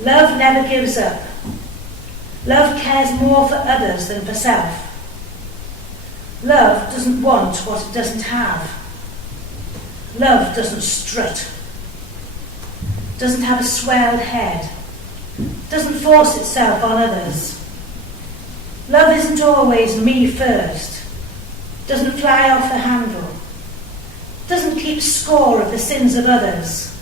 Love never gives up. Love cares more for others than for self. Love doesn't want what it doesn't have. Love doesn't strut. Doesn't have a swelled head. Doesn't force itself on others. Love isn't always me first. Doesn't fly off the handle. Doesn't keep score of the sins of others.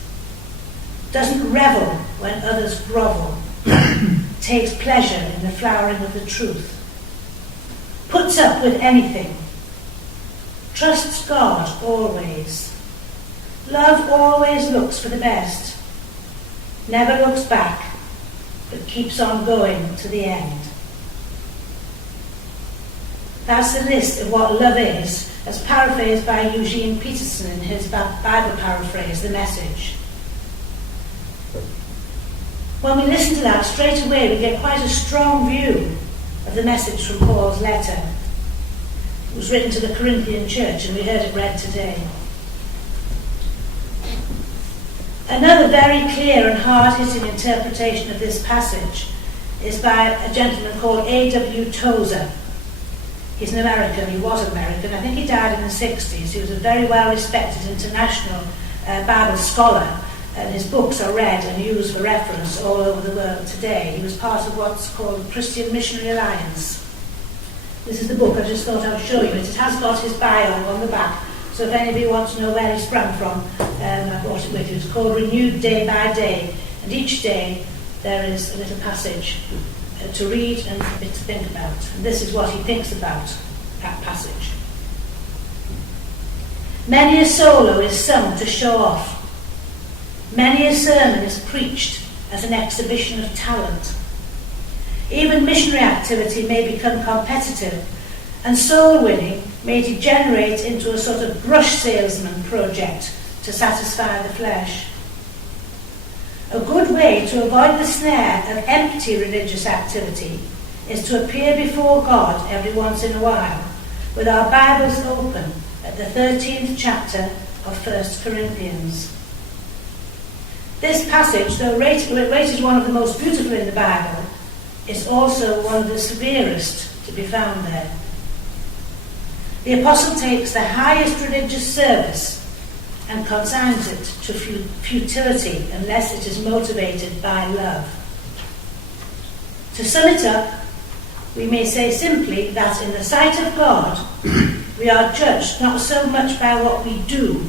Doesn't revel when others grovel. Takes pleasure in the flowering of the truth. Puts up with anything. Trusts God always. Love always looks for the best. Never looks back, but keeps on going to the end. That's the list of what love is, as paraphrased by Eugene Peterson in his Bible paraphrase, The Message. When we listen to that, straight away we get quite a strong view of the message from Paul's letter. It was written to the Corinthian church, and we heard it read today. Another very clear and hard-hitting interpretation of this passage is by a gentleman called A.W. Tozer. He's an American. He was American. I think he died in the 60s. He was a very well-respected international Bible scholar, and his books are read and used for reference all over the world today. He was part of what's called the Christian Missionary Alliance. This is the book. I just thought I would show you it. It has got his bio on the back, so if anybody wants to know where he sprang from, I brought it with you. It's called Renewed Day by Day, and each day there is a little passage to read and a bit to think about. And this is what he thinks about that passage. Many a solo is sung to show off. Many a sermon is preached as an exhibition of talent. Even missionary activity may become competitive, and soul winning may degenerate into a sort of brush salesman project to satisfy the flesh. A good way to avoid the snare of empty religious activity is to appear before God every once in a while with our Bibles open at the 13th chapter of 1 Corinthians. This passage, though rated one of the most beautiful in the Bible, is also one of the severest to be found there. The apostle takes the highest religious service and consigns it to futility unless it is motivated by love. To sum it up, we may say simply that in the sight of God, we are judged not so much by what we do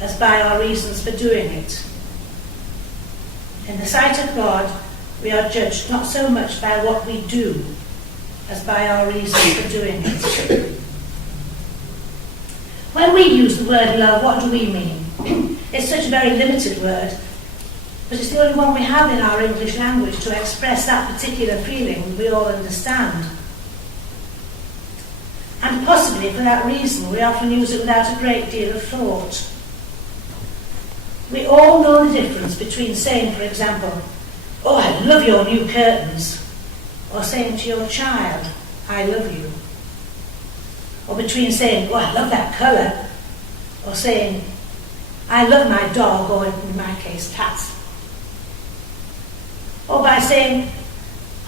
as by our reasons for doing it. In the sight of God, we are judged not so much by what we do as by our reasons for doing it. When we use the word love, what do we mean? It's such a very limited word, but it's the only one we have in our English language to express that particular feeling we all understand. And possibly for that reason, we often use it without a great deal of thought. We all know the difference between saying, for example, "Oh, I love your new curtains," or saying to your child, "I love you." Or between saying, "Oh, I love that colour," or saying, "I love my dog," or in my case, cats. Or by saying,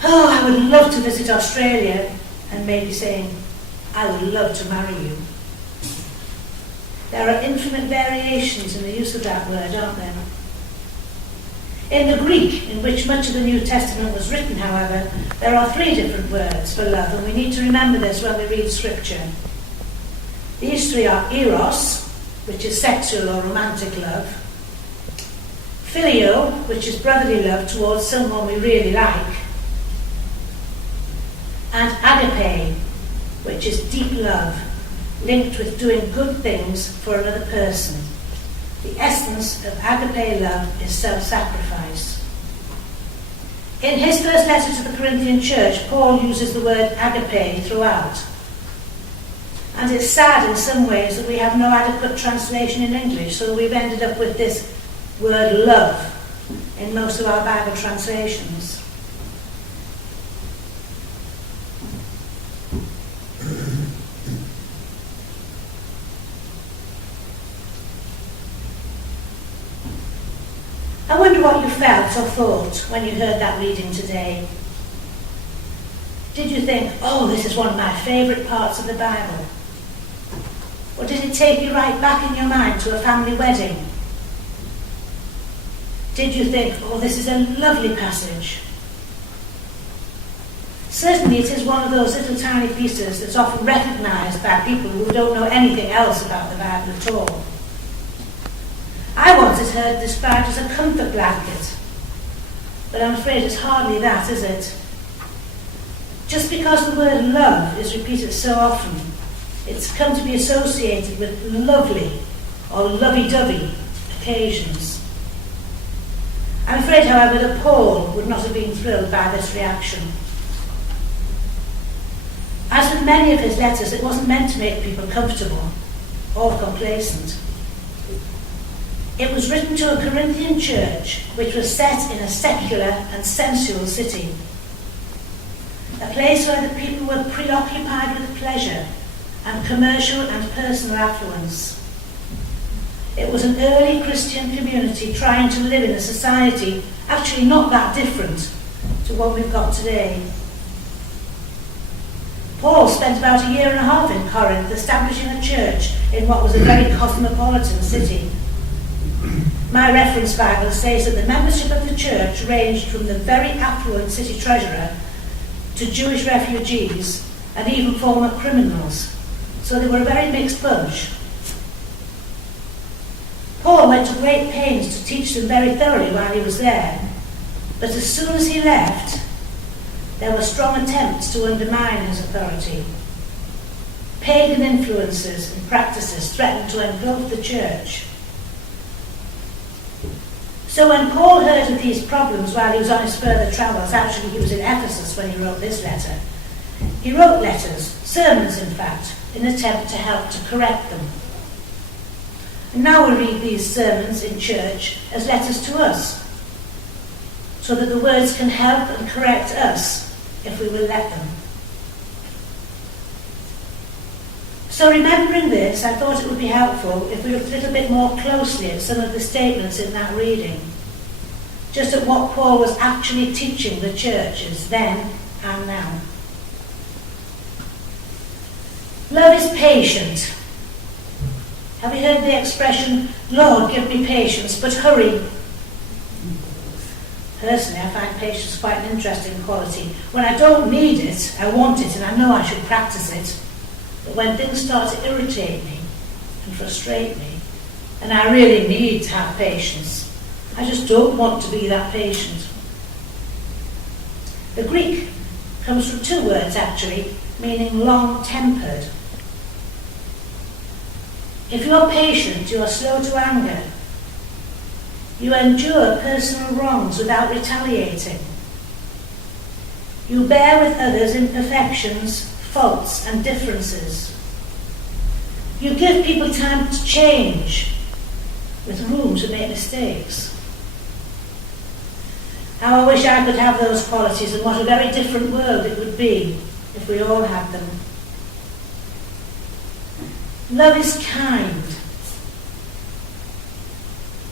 "Oh, I would love to visit Australia," and maybe saying, "I would love to marry you." There are infinite variations in the use of that word, aren't there? In the Greek, in which much of the New Testament was written, however, there are 3 different words for love, and we need to remember this when we read Scripture. These 3 are eros, which is sexual or romantic love; phileo, which is brotherly love towards someone we really like; and agape, which is deep love, linked with doing good things for another person. The essence of agape love is self-sacrifice. In his first letter to the Corinthian church, Paul uses the word agape throughout. And it's sad in some ways that we have no adequate translation in English, so we've ended up with this word love in most of our Bible translations. I wonder what you felt or thought when you heard that reading today. Did you think, oh, this is one of my favourite parts of the Bible? Or did it take you right back in your mind to a family wedding? Did you think, oh, this is a lovely passage? Certainly it is one of those little tiny pieces that's often recognised by people who don't know anything else about the Bible at all. I once heard described as a comfort blanket, but I'm afraid it's hardly that, is it? Just because the word love is repeated so often, it's come to be associated with lovely or lovey-dovey occasions. I'm afraid, however, that Paul would not have been thrilled by this reaction. As with many of his letters, it wasn't meant to make people comfortable or complacent. It was written to a Corinthian church which was set in a secular and sensual city, a place where the people were preoccupied with pleasure and commercial and personal affluence. It was an early Christian community trying to live in a society actually not that different to what we've got today. Paul spent about a year and a half in Corinth establishing a church in what was a very cosmopolitan city. My reference Bible says that the membership of the church ranged from the very affluent city treasurer to Jewish refugees and even former criminals. So they were a very mixed bunch. Paul went to great pains to teach them very thoroughly while he was there, but as soon as he left, there were strong attempts to undermine his authority. Pagan influences and practices threatened to engulf the church. So when Paul heard of these problems while he was on his further travels, actually he was in Ephesus when he wrote this letter, he wrote letters, sermons in fact, in an attempt to help to correct them. And now we read these sermons in church as letters to us, so that the words can help and correct us if we will let them. So remembering this, I thought it would be helpful if we looked a little bit more closely at some of the statements in that reading, just at what Paul was actually teaching the churches then and now. Love is patient. Have you heard the expression, Lord, give me patience, but hurry? Personally, I find patience quite an interesting quality. When I don't need it, I want it, and I know I should practice it. But when things start to irritate me and frustrate me, and I really need to have patience, I just don't want to be that patient. The Greek comes from two words actually, meaning long-tempered. If you are patient, you are slow to anger. You endure personal wrongs without retaliating. You bear with others' imperfections, faults and differences. You give people time to change with room to make mistakes. How I wish I could have those qualities, and what a very different world it would be if we all had them. Love is kind.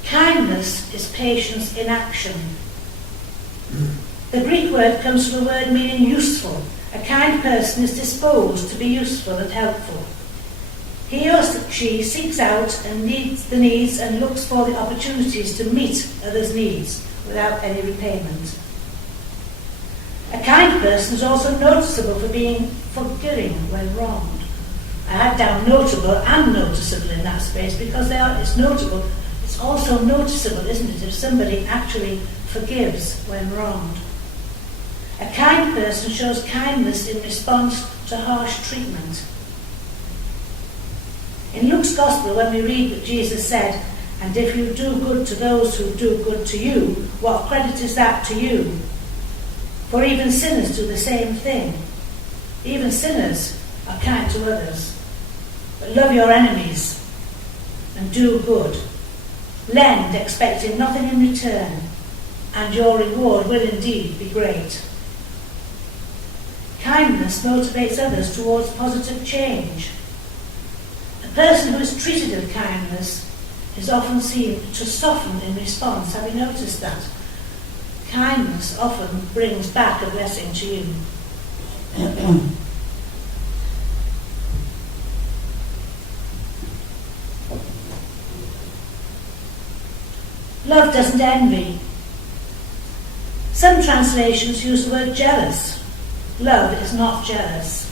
Kindness is patience in action. The Greek word comes from a word meaning useful. A kind person is disposed to be useful and helpful. He or she seeks out and meets the needs and looks for the opportunities to meet others' needs without any repayment. A kind person is also noticeable for being forgiving when wronged. I had down notable and noticeable in that space because it's notable. It's also noticeable, isn't it, if somebody actually forgives when wronged. A kind person shows kindness in response to harsh treatment. In Luke's Gospel, when we read that Jesus said, "And if you do good to those who do good to you, what credit is that to you? For even sinners do the same thing. Even sinners are kind to others. But love your enemies and do good. Lend, expecting nothing in return, and your reward will indeed be great." Kindness motivates others towards positive change. A person who is treated with kindness is often seen to soften in response. Have you noticed that? Kindness often brings back a blessing to you. Love doesn't envy. Some translations use the word jealous. Love is not jealous.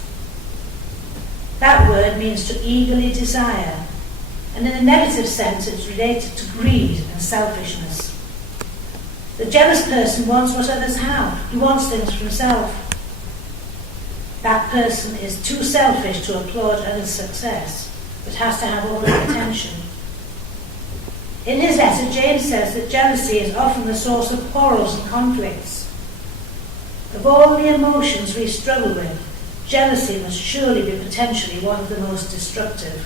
That word means to eagerly desire, and in a negative sense it's related to greed and selfishness. The jealous person wants what others have. He wants things for himself. That person is too selfish to applaud others' success, but has to have all the attention. In his letter, James says that jealousy is often the source of quarrels and conflicts. Of all the emotions we struggle with, jealousy must surely be potentially one of the most destructive.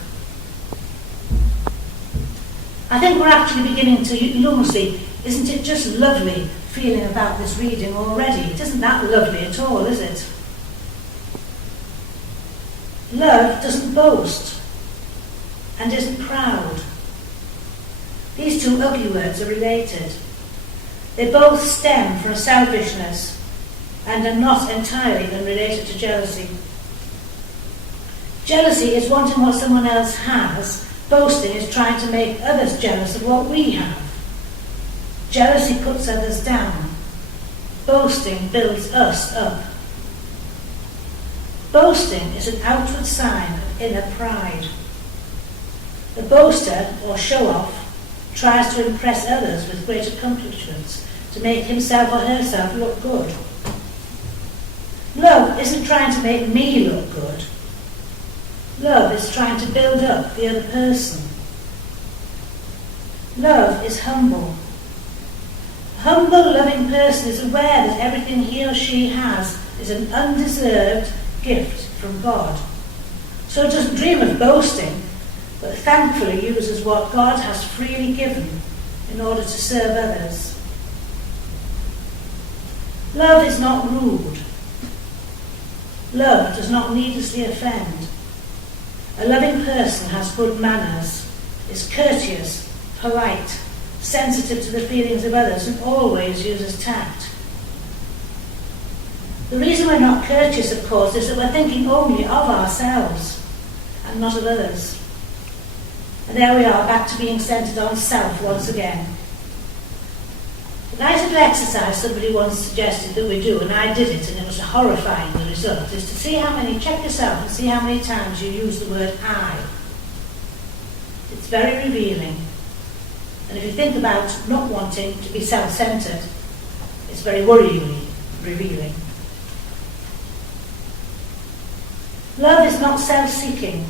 I think we're actually beginning to, see, isn't it just lovely feeling about this reading already? It isn't that lovely at all, is it? Love doesn't boast and isn't proud. These two ugly words are related. They both stem from selfishness and are not entirely unrelated to jealousy. Jealousy is wanting what someone else has. Boasting is trying to make others jealous of what we have. Jealousy puts others down. Boasting builds us up. Boasting is an outward sign of inner pride. The boaster, or show-off, tries to impress others with great accomplishments to make himself or herself look good. Love isn't trying to make me look good. Love is trying to build up the other person. Love is humble. A humble, loving person is aware that everything he or she has is an undeserved gift from God. So it doesn't dream of boasting, but thankfully uses what God has freely given in order to serve others. Love is not rude. Love does not needlessly offend. A loving person has good manners, is courteous, polite, sensitive to the feelings of others, and always uses tact. The reason we're not courteous, of course, is that we're thinking only of ourselves and not of others. And there we are, back to being centred on self once again. A nice little exercise somebody once suggested that we do, and I did it, and it was horrifying, the result, is to see how many, check yourself and see how many times you use the word I. It's very revealing. And if you think about not wanting to be self-centred, it's very worryingly revealing. Love is not self-seeking.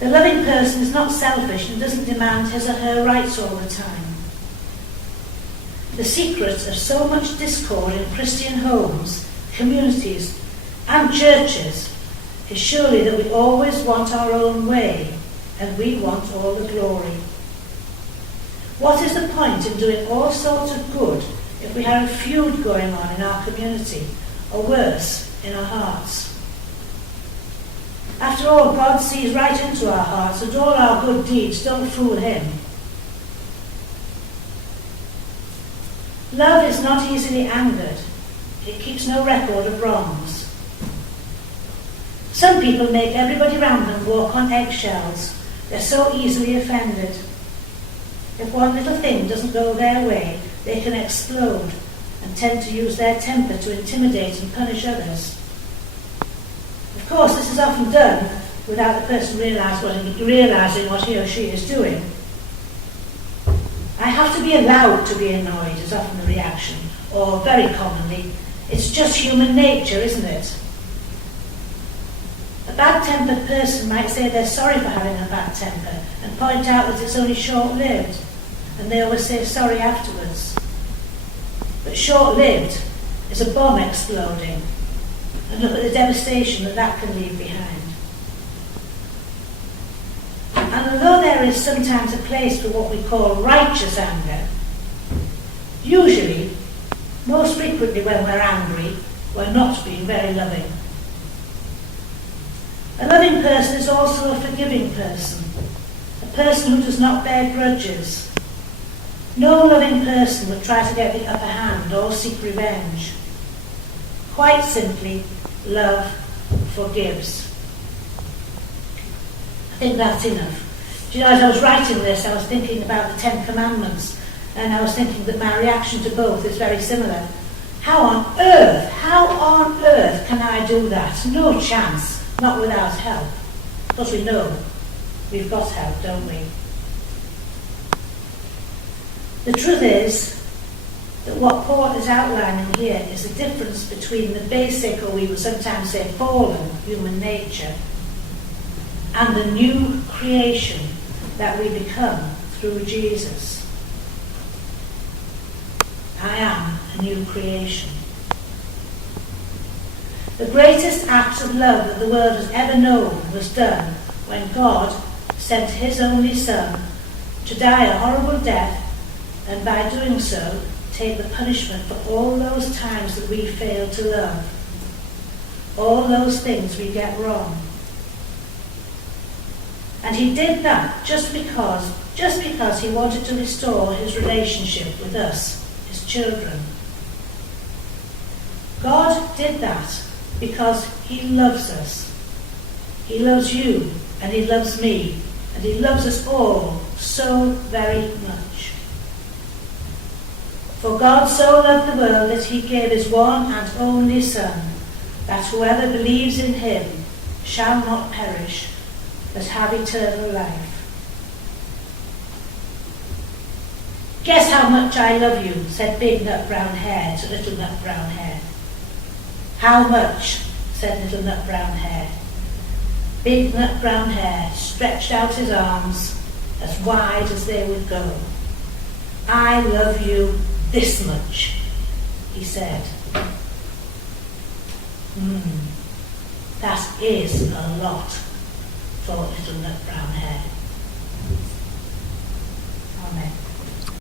The loving person is not selfish and doesn't demand his or her rights all the time. The secret of so much discord in Christian homes, communities, and churches is surely that we always want our own way and we want all the glory. What is the point in doing all sorts of good if we have a feud going on in our community, or worse, in our hearts? After all, God sees right into our hearts, and all our good deeds don't fool him. Love is not easily angered. It keeps no record of wrongs. Some people make everybody around them walk on eggshells. They're so easily offended. If one little thing doesn't go their way, they can explode and tend to use their temper to intimidate and punish others. Of course, this is often done without the person realising what he or she is doing. I have to be allowed to be annoyed is often the reaction, or very commonly, it's just human nature, isn't it? A bad-tempered person might say they're sorry for having a bad temper and point out that it's only short-lived, and they always say sorry afterwards. But short-lived is a bomb exploding, and look at the devastation that can leave behind. And although there is sometimes a place for what we call righteous anger, usually, most frequently when we're angry, we're not being very loving. A loving person is also a forgiving person. A person who does not bear grudges. No loving person would try to get the upper hand or seek revenge. Quite simply, love forgives. I think that's enough. Do you know, as I was writing this, I was thinking about the 10 Commandments, and I was thinking that my reaction to both is very similar. How on earth can I do that? No chance, not without help. But we know we've got help, don't we? The truth is that what Paul is outlining here is the difference between the basic, or we would sometimes say fallen, human nature, and the new creation that we become through Jesus. I am a new creation. The greatest act of love that the world has ever known was done when God sent his only Son to die a horrible death, and by doing so take the punishment for all those times that we fail to love, all those things we get wrong. And he did that just because he wanted to restore his relationship with us, his children. God did that because he loves us. He loves you, and he loves me, and he loves us all so very much. For God so loved the world that he gave his one and only Son, that whoever believes in him shall not perish, but have eternal life. Guess how much I love you, said Big Nut Brown Hare to Little Nut Brown Hare. How much, said Little Nut Brown Hare. Big Nut Brown Hare stretched out his arms as wide as they would go. I love you this much, he said. That is a lot, thought Little Nut Brown Hare.